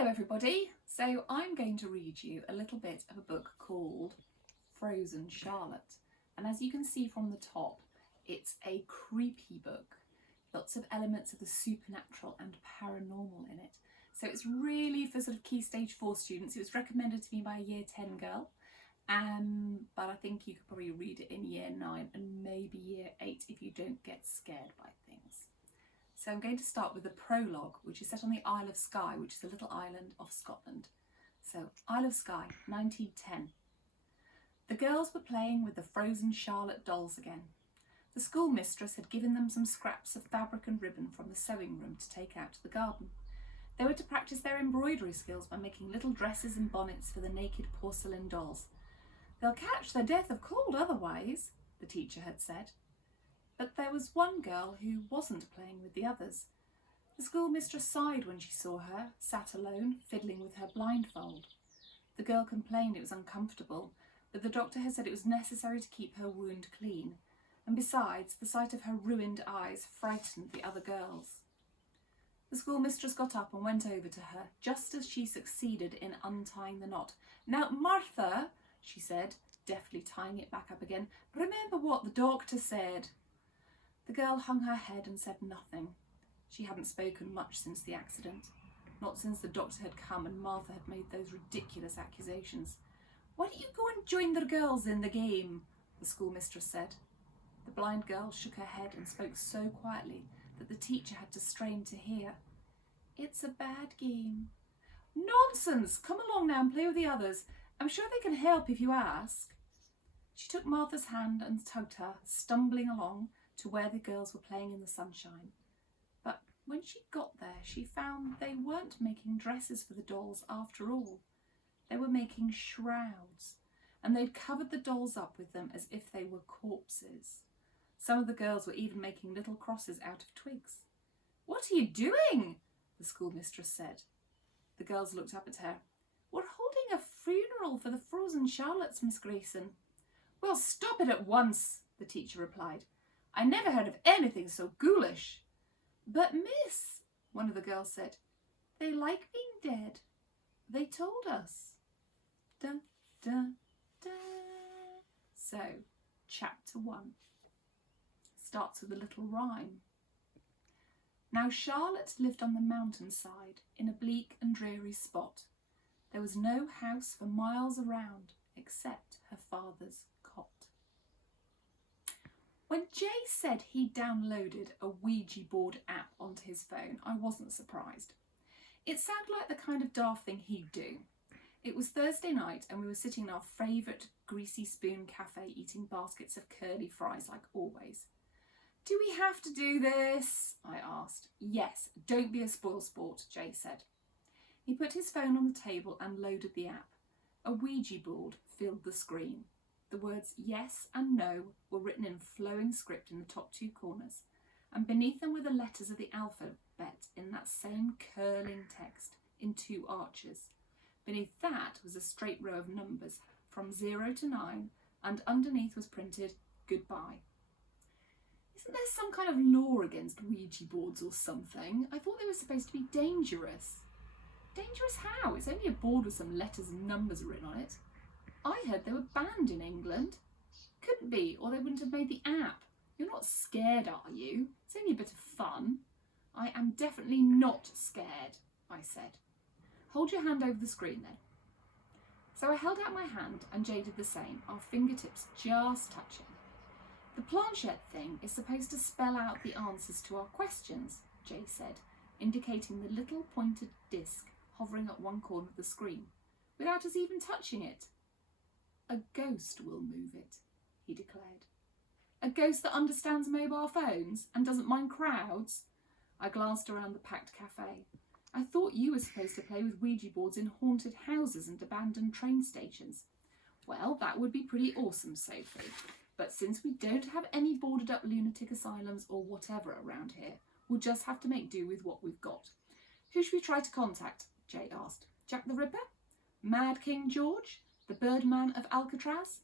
Hello everybody, so I'm going to read you a little bit of a book called Frozen Charlotte, and as you can see from the top, it's a creepy book. Lots of elements of the supernatural and paranormal in it. So it's really for sort of Key Stage 4 students. It was recommended to me by a Year 10 girl, but I think you could probably read it in Year 9 and maybe Year 8 if you don't get scared by things. So I'm going to start with the prologue, which is set on the Isle of Skye, which is a little island off Scotland. So, Isle of Skye, 1910. The girls were playing with the frozen Charlotte dolls again. The schoolmistress had given them some scraps of fabric and ribbon from the sewing room to take out to the garden. They were to practice their embroidery skills by making little dresses and bonnets for the naked porcelain dolls. "They'll catch their death of cold otherwise," the teacher had said. But there was one girl who wasn't playing with the others. The schoolmistress sighed when she saw her, sat alone, fiddling with her blindfold. The girl complained it was uncomfortable, but the doctor had said it was necessary to keep her wound clean, and besides, the sight of her ruined eyes frightened the other girls. The schoolmistress got up and went over to her, just as she succeeded in untying the knot. "Now, Martha," she said, deftly tying it back up again, "remember what the doctor said." The girl hung her head and said nothing. She hadn't spoken much since the accident, not since the doctor had come and Martha had made those ridiculous accusations. "Why don't you go and join the girls in the game?" the schoolmistress said. The blind girl shook her head and spoke so quietly that the teacher had to strain to hear. "It's a bad game." "Nonsense! Come along now and play with the others. I'm sure they can help if you ask." She took Martha's hand and tugged her, stumbling along to where the girls were playing in the sunshine. But when she got there, she found they weren't making dresses for the dolls after all. They were making shrouds, and they'd covered the dolls up with them as if they were corpses. Some of the girls were even making little crosses out of twigs. "What are you doing?" the schoolmistress said. The girls looked up at her. "We're holding a funeral for the frozen Charlottes, Miss Grayson." "Well, stop it at once," the teacher replied. "I never heard of anything so ghoulish." "But miss," one of the girls said, "they like being dead. They told us." Dun, dun, dun. So, chapter 1 starts with a little rhyme. Now Charlotte lived on the mountainside in a bleak and dreary spot. There was no house for miles around except her father's cot. When Jay said he downloaded a Ouija board app onto his phone, I wasn't surprised. It sounded like the kind of daft thing he'd do. It was Thursday night and we were sitting in our favourite Greasy Spoon cafe eating baskets of curly fries like always. "Do we have to do this?" I asked. "Yes, don't be a spoilsport," Jay said. He put his phone on the table and loaded the app. A Ouija board filled the screen. The words yes and no were written in flowing script in the top two corners, and beneath them were the letters of the alphabet in that same curling text in two arches. Beneath that was a straight row of numbers from 0 to 9, and underneath was printed "Goodbye." Isn't there some kind of law against Ouija boards or something? I thought they were supposed to be dangerous. Dangerous how? It's only a board with some letters and numbers written on it. I heard they were banned in England. Couldn't be, or they wouldn't have made the app. You're not scared, are you? It's only a bit of fun. "I am definitely not scared," I said. "Hold your hand over the screen then." So I held out my hand and Jay did the same, our fingertips just touching. "The planchette thing is supposed to spell out the answers to our questions," Jay said, indicating the little pointed disc hovering at one corner of the screen, without us even touching it. "A ghost will move it," he declared. "A ghost that understands mobile phones and doesn't mind crowds?" I glanced around the packed cafe. "I thought you were supposed to play with Ouija boards in haunted houses and abandoned train stations." "Well, that would be pretty awesome, Sophie. But since we don't have any boarded up lunatic asylums or whatever around here, we'll just have to make do with what we've got." "Who should we try to contact?" Jay asked. "Jack the Ripper? Mad King George? The Birdman of Alcatraz?"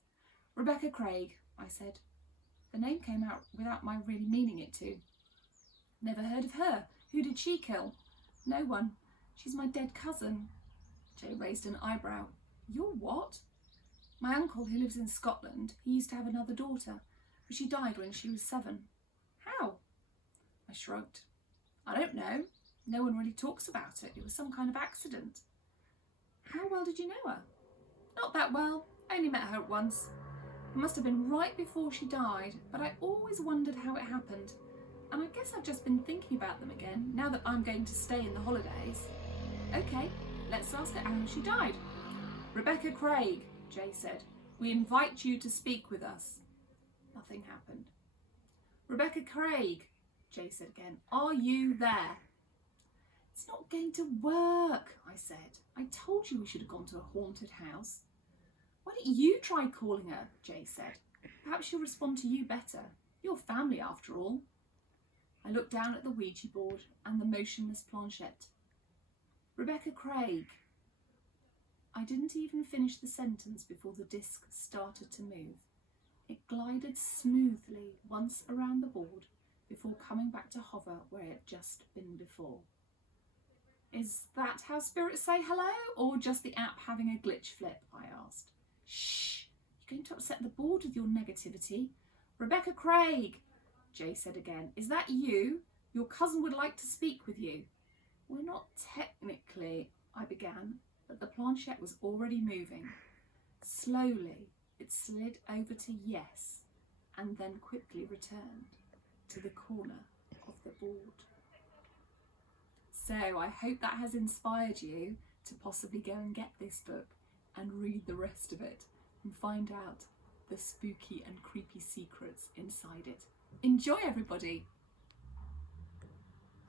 "Rebecca Craig," I said. The name came out without my really meaning it to. "Never heard of her. Who did she kill?" "No one. She's my dead cousin. Jay raised an eyebrow. Your what? My uncle, who lives in Scotland, he used to have another daughter, but she died when she was 7. How? I shrugged. I don't know. No one really talks about it. It was some kind of accident. How well did you know her? Not that well. I only met her once. It must have been right before she died, but I always wondered how it happened. And I guess I've just been thinking about them again, now that I'm going to stay in the holidays. Okay, let's ask her how she died. Rebecca Craig, Jay said. We invite you to speak with us. Nothing happened. Rebecca Craig, Jay said again. Are you there? It's not going to work, I said. I told you we should have gone to a haunted house. Why don't you try calling her, Jay said. Perhaps she'll respond to you better. You're family after all. I looked down at the Ouija board and the motionless planchette. Rebecca Craig. I didn't even finish the sentence before the disc started to move. It glided smoothly once around the board before coming back to hover where it had just been before. Is that how spirits say hello, or just the app having a glitch flip? I asked. Shh, you're going to upset the board with your negativity. Rebecca Craig, Jay said again. Is that you? Your cousin would like to speak with you. We're not technically, I began, but the planchette was already moving. Slowly, it slid over to yes, and then quickly returned to the corner of the board. So I hope that has inspired you to possibly go and get this book and read the rest of it and find out the spooky and creepy secrets inside it. Enjoy, everybody!